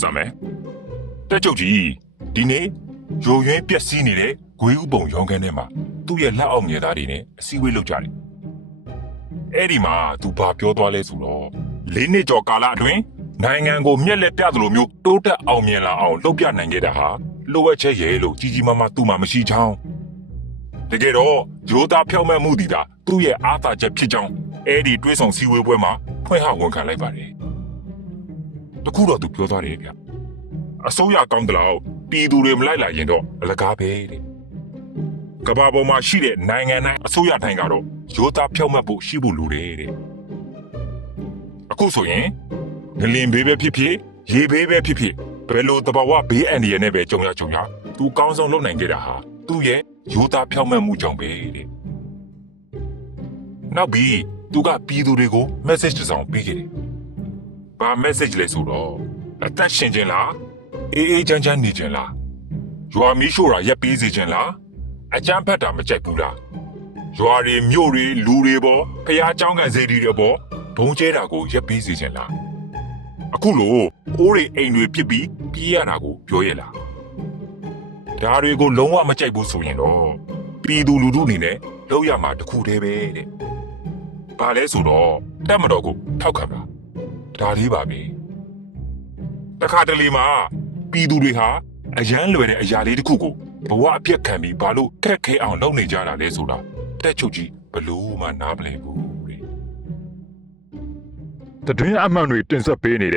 စမ်းမယ်တက်ချုပ်ကြီးဒီနေ့ရိုရွင်းပျက်စီးနေတဲ့ဂွေးဥပုံရောင်းခန်းထဲမှာသူ့ရဲ့လက်အောက်ငယ်သားတွေနဲ့အစည်းအဝေးလုပ်ကြတယ်အဲ့ဒီမှာသူဘာပြောသွားလဲဆိုတော့လေးနှစ်ကျော်ကာလအတွင်းနိုင်ငံကိုမျက်လက်ပြသလိုမျိုးတိုးတက်အောင်မြင်လာအောင်လုပ်ပြနိုင်ခဲ့တာဟာလိုအပ်ချက်ရဲ့လို့ကြီးကြီးမားမားသူ့မှာမရှိချောင်းတကယ်တော့ရိုးသားဖြောင့်မတ်မှုတည်တာသူ့ရဲ့အားသာချက်ဖြစ်ကြောင်းအဲ့ဒီတွေးဆောင်စည်းဝေးပွဲမှာဖွင့်ဟဝန်ခံလိုက်ပါတယ် တခုတော့သူပြောသွားတယ်ဗျအစိုးရကောင်းတယ်လို့ပြည်သူတွေမလိုက်လာရင်တော့အလကားပဲတဲ့ကဘာပေါ်မှာရှိတဲ့နိုင်ငံတိုင်းအစိုးရတိုင်းကတော့ရိုးသားဖြောက်မှတ်ဖို့ရှိဖို့လိုတယ်တဲ့အခုဆိုရင်ငလင်ဘေးပဲဖြစ်ဖြစ်ရေဘေးပဲဖြစ်ဖြစ်ဘယ်လိုတဘာဝဘေးအန္တရာယ်နဲ့ပဲကြုံရကြုံရသူကောင်းဆုံးလုပ်နိုင်ခဲ့တာဟာသူ့ရဲ့ရိုးသားဖြောက်မှတ်မှုကြောင့်ပဲတဲ့နောက်ပြီးသူကပြည်သူတွေကို message တစ်စောင်ပေးခဲ့တယ် ဘာ message လဲဆိုတော့အသက်ရှင်ခြင်းလားအေးအေးချမ်းချမ်းနေခြင်းလားရွာမီးရှို့တာရက်ပေးစေခြင်းလားအကြမ်းဖက်တာမကြိုက်ဘူးလားရွာတွေမြို့တွေလူတွေပေါ်ဖះเจ้าကန်စေတီတွေပေါ်ဘုံကျဲတာကိုရက်ပေးစေခြင်းလားအခုလို့အိုးတွေအိမ်တွေဖြစ်ပြီးပြေးရတာကိုပြောရလားဒါတွေကိုလုံးဝမကြိုက်ဘူးဆိုရင်တော့ပြည်သူလူထုအနေနဲ့လောက်ရမှာတစ်ခုတည်းပဲတဲ့ဘာလဲဆိုတော့တက်မတော်ကိုထောက်ခံတာ ဒါလေးပါပဲတခါတလေမှာပြည်သူတွေဟာအရန်လွယ်တဲ့အရာလေးတစ်ခုကိုဘဝအပြက်ခံပြီးဘာလို့ခက်ခဲအောင်လုပ်နေကြတာလဲဆိုတာတက်ချုပ်ကြီးဘလို့မှနားမလည်ဘူးတဲ့တတွင်းအမှန်တွေတင်ဆက်ပေးနေတဲ့